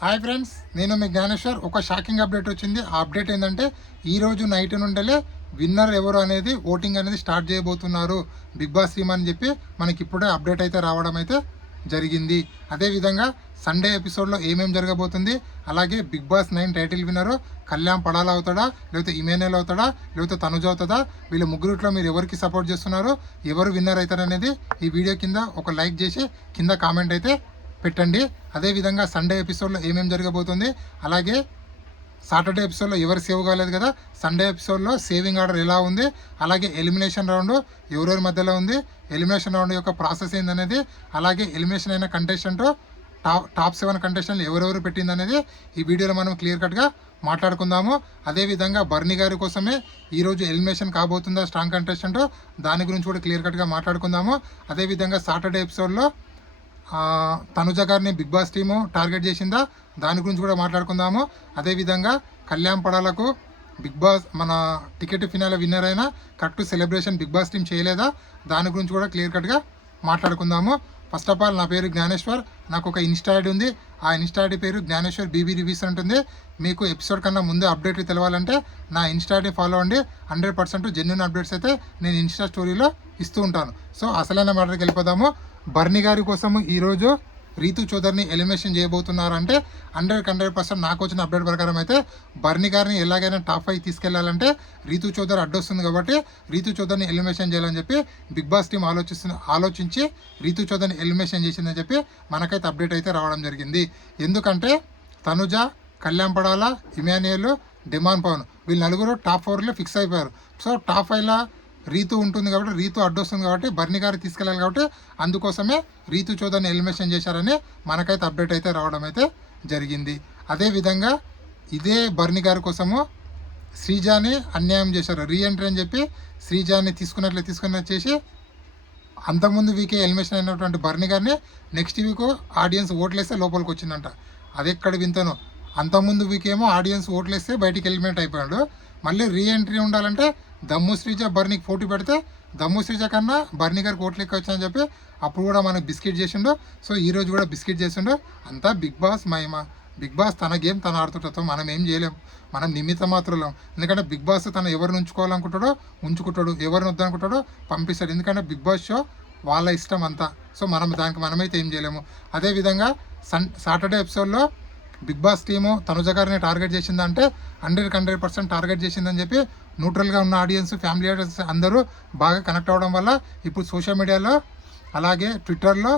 Hi friends, నేను మీ జ్ఞానేశ్వర్. ఒక shocking update వచ్చింది. ఆ అప్డేట్ ఏంటంటే ఈరోజు నైట్ నుండే విన్నర్ ఎవరు అనేది ఓటింగ్ అనేది స్టార్ట్ చేయబోతున్నారు బిగ్ బాస్ టీమ్ అని చెప్పి మనకి ఇప్పుడే అప్డేట్ అయితే రావడం అయితే జరిగింది. అదేవిధంగా సండే ఎపిసోడ్లో ఏమేమి జరగబోతుంది, అలాగే బిగ్ బాస్ 9 టైటిల్ విన్నరు కళ్యాణ్ పడాలా అవుతాడా, లేకపోతే ఇమాన్యుయల్ అవుతాడా, లేకపోతే తనుజ అవుతుందా, వీళ్ళ ముగ్గురిట్లో మీరు ఎవరికి సపోర్ట్ చేస్తున్నారు, ఎవరు విన్నర్ అవుతారనేది ఈ వీడియో కింద ఒక లైక్ చేసి కింద కామెంట్ అయితే పెట్టండి. అదేవిధంగా సండే ఎపిసోడ్లో ఏమేమి జరగబోతుంది, అలాగే సాటర్డే ఎపిసోడ్లో ఎవరు సేవ్ కాలేదు కదా, సండే ఎపిసోడ్లో సేవింగ్ ఆర్డర్ ఎలా ఉంది, అలాగే ఎలిమినేషన్ రౌండ్ ఎవరెవరి మధ్యలో ఉంది, ఎలిమినేషన్ రౌండ్ యొక్క ప్రాసెస్ ఏందనేది, అలాగే ఎలిమినేషన్ అయిన కంటెస్టెంట్ టాప్ 7 కంటెస్టెంట్లు ఎవరెవరు పెట్టింది అనేది ఈ వీడియోలో మనం క్లియర్ కట్గా మాట్లాడుకుందాము. అదేవిధంగా బర్నీ గారి కోసమే ఈరోజు ఎలిమినేషన్ కాబోతుందా స్ట్రాంగ్ కంటెస్టెంట్, దాని గురించి కూడా క్లియర్ కట్గా మాట్లాడుకుందాము. అదేవిధంగా సాటర్డే ఎపిసోడ్లో తనుజ గారిని బిగ్ బాస్ టీము టార్గెట్ చేసిందా, దాని గురించి కూడా మాట్లాడుకుందాము. అదేవిధంగా కళ్యాణ్ పడాలకు బిగ్ బాస్ మన టికెట్ ఫినాల విన్నర్ అయినా correct celebration Bigg Boss team చేయలేదా, దాని గురించి కూడా క్లియర్ కట్గా మాట్లాడుకుందాము. ఫస్ట్ ఆఫ్ ఆల్, నా పేరు జ్ఞానేశ్వర్. నాకు ఒక ఇన్స్టా ఐడి ఉంది. ఆ ఇన్స్టా ఐడి పేరు జ్ఞానేశ్వర్ బీబీ రివ్యూస్ ఉంటుంది. మీకు ఎపిసోడ్ కన్నా ముందే అప్డేట్లు తెలవాలంటే నా ఇన్స్టా ఐడి ఫాలో అండి. 100% జెన్యున్ అప్డేట్స్ అయితే నేను ఇన్స్టా స్టోరీలో ఇస్తూ ఉంటాను. సో అసలైన మ్యాటర్కి వెళ్ళిపోదాము. బర్నీ గారి కోసము ఈరోజు రీతు చౌదరిని ఎలిమినేషన్ చేయబోతున్నారంటే 100% నాకు వచ్చిన అప్డేట్ ప్రకారం అయితే బర్నీ గారిని ఎలాగైనా టాప్ 5 తీసుకెళ్లాలంటే రీతు చౌదరి అడ్డొస్తుంది కాబట్టి రీతు చౌదరిని ఎలిమినేషన్ చేయాలని చెప్పి బిగ్ బాస్ టీం ఆలోచించి రీతు చౌదరిని ఎలిమినేషన్ చేసిందని చెప్పి మనకైతే అప్డేట్ అయితే రావడం జరిగింది. ఎందుకంటే తనుజ, కళ్యాణ్ పడాల, ఇమాన్యుయల్, డిమాండ్ పవన్ వీళ్ళు నలుగురు టాప్ 4లో ఫిక్స్ అయిపోయారు. సో టాప్ 5లో రీతు ఉంటుంది కాబట్టి, రీతు అడ్డొస్తుంది కాబట్టి బర్నీ గారు తీసుకెళ్ళాలి కాబట్టి అందుకోసమే రీతు చౌదరిని ఎలిమినేషన్ చేశారని మనకైతే అప్డేట్ అయితే రావడం అయితే జరిగింది. అదేవిధంగా ఇదే బర్నీ గారి కోసము శ్రీజాని అన్యాయం చేశారు. రీఎంట్రీ అని చెప్పి శ్రీజాని తీసుకున్నట్లు చేసి అంతకుముందు వీకే ఎలిమినేషన్ అయినటువంటి బర్నీ గారిని నెక్స్ట్ వీక్ ఆడియన్స్ ఓట్లేస్తే లోపలికి వచ్చిందంట. అది ఎక్కడ వింతను. అంతకుముందు వీకేమో ఆడియన్స్ ఓట్లేస్తే బయటికి ఎలిమినేట్ అయిపోయాడు. మళ్ళీ రీఎంట్రీ ఉండాలంటే దమ్ము శ్రీజ బర్నీకి పోటీ పెడితే దమ్ము శ్రీజ కన్నా బర్నీ గారికి ఓట్లు ఎక్కువ వచ్చాయని చెప్పి అప్పుడు కూడా మనకు బిస్కెట్ చేసిండు. సో ఈరోజు కూడా బిస్కెట్ చేసిండు. అంతా బిగ్ బాస్ మహిమ. బిగ్ బాస్ తన గేమ్ తన ఆడుతుంటతో మనం ఏం చేయలేం. మనం నిమిత్త మాత్రం. ఎందుకంటే బిగ్ బాస్ తను ఎవరిని ఉంచుకోవాలనుకుంటాడో ఉంచుకుంటాడు, ఎవరిని వద్దనుకుంటాడో పంపిస్తాడు. ఎందుకంటే బిగ్ బాస్ షో వాళ్ళ ఇష్టం అంతా. సో దానికి మనమైతే ఏం చేయలేము. అదేవిధంగా సాటర్డే ఎపిసోడ్లో బిగ్ బాస్ టీము తనుజ గారిని టార్గెట్ చేసిందంటే 100% టార్గెట్ చేసిందని చెప్పి న్యూట్రల్గా ఉన్న ఆడియన్స్, ఫ్యామిలీ ఆడియన్స్ అందరూ బాగా కనెక్ట్ అవ్వడం వల్ల ఇప్పుడు సోషల్ మీడియాలో అలాగే ట్విట్టర్లో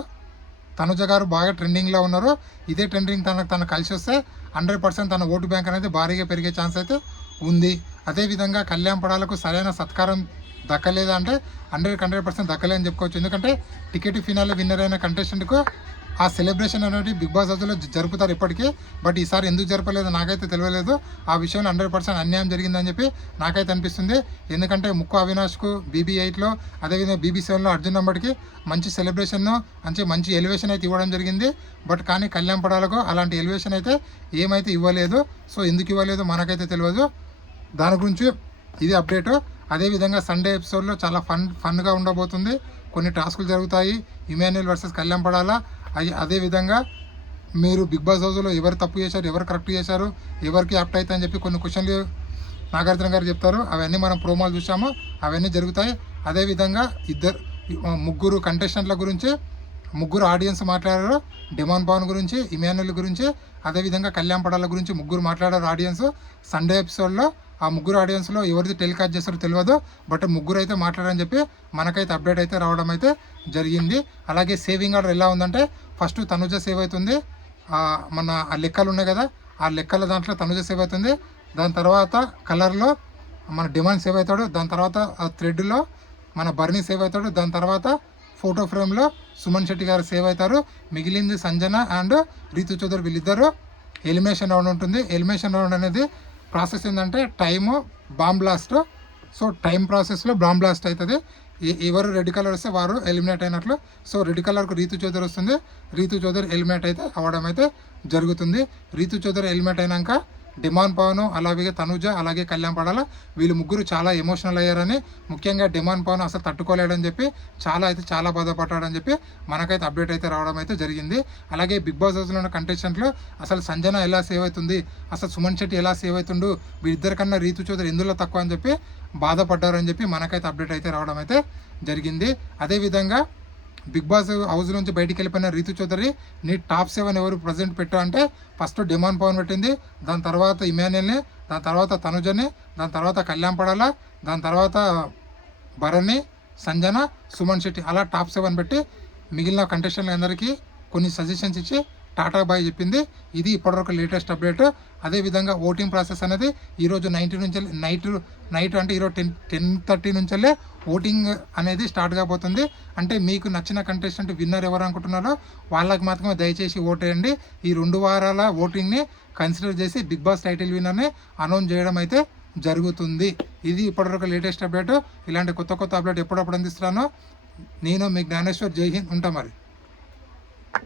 తనుజ గారు బాగా ట్రెండింగ్లో ఉన్నారు. ఇదే ట్రెండింగ్ తనకు కలిసి వస్తే 100% తన ఓటు బ్యాంక్ అనేది భారీగా పెరిగే ఛాన్స్ అయితే ఉంది. అదేవిధంగా కళ్యాణ్ పడాలకు సరైన సత్కారం దక్కలేదా అంటే 100% దక్కలేదని చెప్పుకోవచ్చు. ఎందుకంటే టికెట్ ఫినాలే విన్నర్ అయిన కంటెస్టెంట్కు ఆ సెలబ్రేషన్ అనేది బిగ్ బాస్ హౌస్లో జరుపుతారు ఎప్పటికీ. బట్ ఈసారి ఎందుకు జరపలేదో నాకైతే తెలియలేదు. ఆ విషయంలో 100% అన్యాయం జరిగిందని చెప్పి నాకైతే అనిపిస్తుంది. ఎందుకంటే ముక్కు అవినాష్కు BB8లో, అదేవిధంగా BB7లో అర్జున్ నంబర్కి మంచి సెలబ్రేషన్ను మంచి ఎలివేషన్ అయితే ఇవ్వడం జరిగింది. బట్ కానీ కళ్యాణ్ పడాలకు అలాంటి ఎలివేషన్ అయితే ఏమైతే ఇవ్వలేదు. సో ఎందుకు ఇవ్వలేదు మనకైతే తెలియదు. దాని గురించి ఇది అప్డేటు. అదేవిధంగా సండే ఎపిసోడ్లో చాలా ఫన్గా ఉండబోతుంది. కొన్ని టాస్కులు జరుగుతాయి. ఇమాన్యుయల్ వర్సెస్ కళ్యాణ్ పడాలా. అదేవిధంగా మీరు బిగ్ బాస్ హౌస్లో ఎవరు తప్పు చేశారు, ఎవరు కరెక్ట్ చేశారు, ఎవరికి యాప్ట్ అవుతాయి అని చెప్పి కొన్ని క్వశ్చన్లు నాగార్జున గారు చెప్తారు. అవన్నీ మనం ప్రోమోలు చూసాము, అవన్నీ జరుగుతాయి. అదేవిధంగా ముగ్గురు కంటెస్టెంట్ల గురించి ముగ్గురు ఆడియన్స్ మాట్లాడారు. డిమాండ్ పవన్ గురించి, ఇమాన్యుయల్ గురించి, అదేవిధంగా కళ్యాణ్ పడాల గురించి ముగ్గురు మాట్లాడారు ఆడియన్స్. సండే ఎపిసోడ్లో ఆ ముగ్గురు ఆడియన్స్లో ఎవరిది టెలికాస్ట్ చేస్తారో తెలియదు. బట్ ముగ్గురు అయితే మాట్లాడని చెప్పి మనకైతే అప్డేట్ అయితే రావడం అయితే జరిగింది. అలాగే సేవింగ్ ఆర్డర్ ఎలా ఉందంటే ఫస్ట్ తనుజ సేవ్ అవుతుంది. మన ఆ లెక్కలు ఉన్నాయి కదా, ఆ లెక్కల దాంట్లో తనుజ సేవ్ అవుతుంది. దాని తర్వాత కలర్లో మన డిమాండ్ సేవ్ అవుతాడు. దాని తర్వాత థ్రెడ్లో మన బర్నీ సేవ్ అవుతాడు. దాని తర్వాత ఫోటో ఫ్రేమ్లో సుమన్ శెట్టి గారు సేవ్ అవుతారు. మిగిలింది సంజన అండ్ రీతు చౌదరి వీళ్ళిద్దరు ఎలిమినేషన్ రౌండ్ ఉంటుంది. ఎలిమినేషన్ రౌండ్ అనేది ప్రాసెస్ ఏంటంటే time, bomb blast. So time ప్రాసెస్లో బాంబ్ బ్లాస్ట్ అవుతుంది. ఎవరు రెడ్ కలర్ వస్తే వారు ఎలిమినేట్ అయినట్లు. సో రెడ్ కలర్కు రీతు చౌదరి వస్తుంది. రీతు చౌదరి ఎలిమినేట్ అయితే అవ్వడం అయితే జరుగుతుంది. రీతు చౌదరి ఎలిమినేట్ అయినాక డిమాండ్ పవన్, అలాగే తనుజ, అలాగే కళ్యాణ్ పడాల వీళ్ళు ముగ్గురు చాలా ఎమోషనల్ అయ్యారని, ముఖ్యంగా డిమాండ్ పవన్ అసలు తట్టుకోలేడని చెప్పి చాలా బాధపడ్డాడని చెప్పి మనకైతే అప్డేట్ అయితే రావడం అయితే జరిగింది. అలాగే బిగ్ బాస్ హౌస్లో ఉన్న కంటెస్టెంట్లు అసలు సంజన ఎలా సేవ్ అవుతుంది, అసలు సుమన్ శెట్టి ఎలా సేవ్ అవుతుండు, వీళ్ళిద్దరికన్నా రీతు చౌదరి ఎందులో తక్కువ అని చెప్పి బాధపడ్డారని చెప్పి మనకైతే అప్డేట్ అయితే రావడం అయితే జరిగింది. అదేవిధంగా బిగ్ బాస్ హౌస్ నుంచి బయటికి వెళ్ళిపోయిన రీతు చౌదరి నీ టాప్ 7 ఎవరు ప్రజెంట్ పెట్టా అంటే ఫస్ట్ డిమాండ్ పవన్ పెట్టింది, దాని తర్వాత ఇమాన్యుల్ని, దాని తర్వాత తనుజని, దాని తర్వాత కళ్యాణ్ పడాల, దాని తర్వాత భరణి, సంజన, సుమన్ శెట్టి అలా టాప్ 7 పెట్టి మిగిలిన కంటెస్టెంట్లు అందరికీ కొన్ని సజెషన్స్ ఇచ్చి టాటా బాయ్ చెప్పింది. ఇది ఇప్పటివరకు లేటెస్ట్ అప్డేట్. అదేవిధంగా ఓటింగ్ ప్రాసెస్ అనేది ఈరోజు 90 నుంచి నైట్ అంటే ఈరోజు 10:30 నుంచెల్లే ఓటింగ్ అనేది స్టార్ట్ కాబోతుంది. అంటే మీకు నచ్చిన కంటెస్టెంట్ విన్నర్ ఎవరు అనుకుంటున్నారో వాళ్ళకి మాత్రమే దయచేసి ఓటేయండి. ఈ 2 వారాల ఓటింగ్ని కన్సిడర్ చేసి బిగ్ బాస్ టైటిల్ విన్నర్ని అనౌన్స్ చేయడం అయితే జరుగుతుంది. ఇది ఇప్పటివరకు లేటెస్ట్ అప్డేట్. ఇలాంటి కొత్త అప్డేట్ ఎప్పుడప్పుడు అందిస్తున్నానో నేను మీ జ్ఞానేశ్వర్. జై హింద్. ఉంటా మరి.